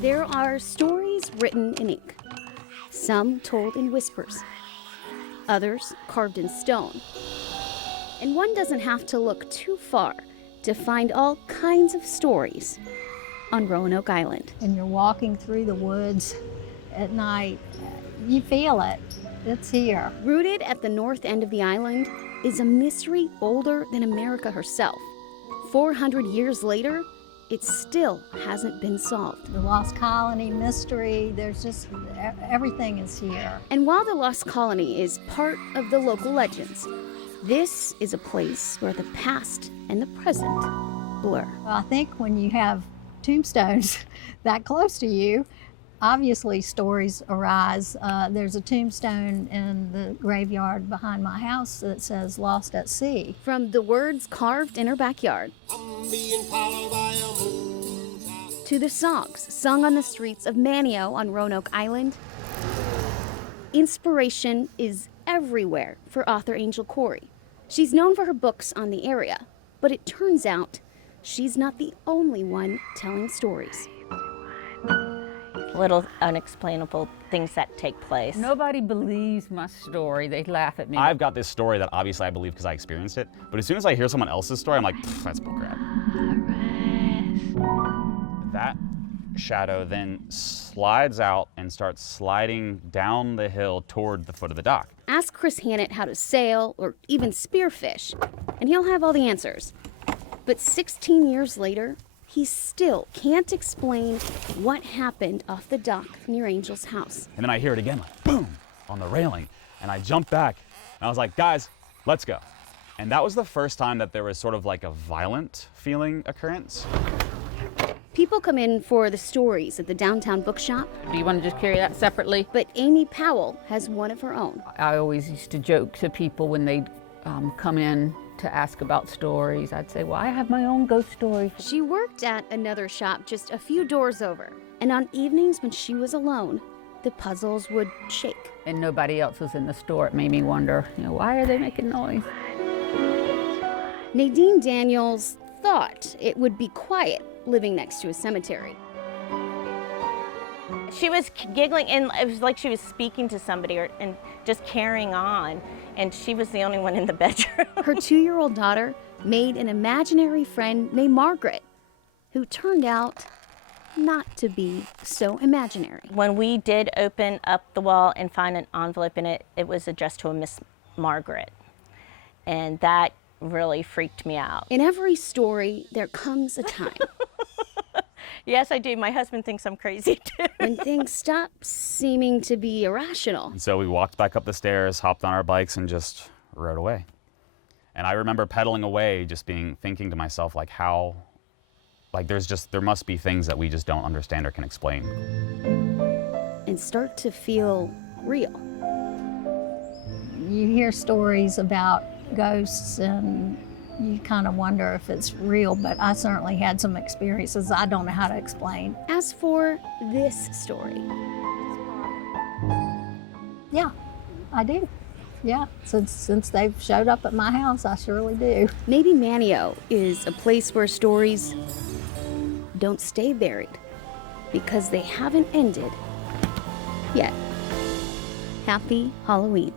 There are stories written in ink, some told in whispers, others carved in stone. And one doesn't have to look too far to find all kinds of stories on Roanoke Island. And you're walking through the woods at night, you feel it. It's here. Rooted at the north end of the island is a mystery older than America herself. 400 years later, it still hasn't been solved. The Lost Colony mystery, there's just, everything is here. And while the Lost Colony is part of the local legends, this is a place where the past and the present blur. Well, I think when you have tombstones that close to you, obviously stories arise. There's a tombstone in the graveyard behind my house that says "Lost at Sea." From the words carved in her backyard to the songs sung on the streets of Manio on Roanoke Island, inspiration is everywhere for author Angel Corey. She's known for her books on the area, but it turns out she's not the only one telling stories. Little unexplainable things that take place. Nobody believes my story. They laugh at me. I've got this story that obviously I believe because I experienced it, but as soon as I hear someone else's story, I'm like, that's bullcrap. That shadow then slides out and starts sliding down the hill toward the foot of the dock. Ask Chris Hannett how to sail or even spearfish, and he'll have all the answers. But 16 years later, he still can't explain what happened off the dock near Angel's house. And then I hear it again, like boom, on the railing. And I jump back and I was like, guys, let's go. And that was the first time that there was sort of like a violent feeling occurrence. People come in for the stories at the downtown bookshop. Do you want to just carry that separately? But Amy Powell has one of her own. I always used to joke to people when they'd come in to ask about stories. I'd say, well, I have my own ghost story. She worked at another shop just a few doors over. And on evenings when she was alone, the puzzles would shake. And nobody else was in the store. It made me wonder, why are they making noise? Nadine Daniels thought it would be quiet living next to a cemetery. She was giggling, and it was like she was speaking to somebody and just carrying on, and she was the only one in the bedroom. Her 2-year-old daughter made an imaginary friend named Margaret, who turned out not to be so imaginary. When we did open up the wall and find an envelope in it, it was addressed to a Miss Margaret, and that really freaked me out. In every story, there comes a time Yes, I do. My husband thinks I'm crazy too. when things stop seeming to be irrational. And so we walked back up the stairs, hopped on our bikes, and just rode away. And I remember pedaling away, just thinking to myself, like, how, like, there must be things that we just don't understand or can explain. And start to feel real. You hear stories about ghosts and you kind of wonder if it's real, but I certainly had some experiences I don't know how to explain. As for this story, Yeah, I do. Yeah, since they've showed up at my house, I surely do. maybe Manio is a place where stories don't stay buried because they haven't ended yet. Happy Halloween.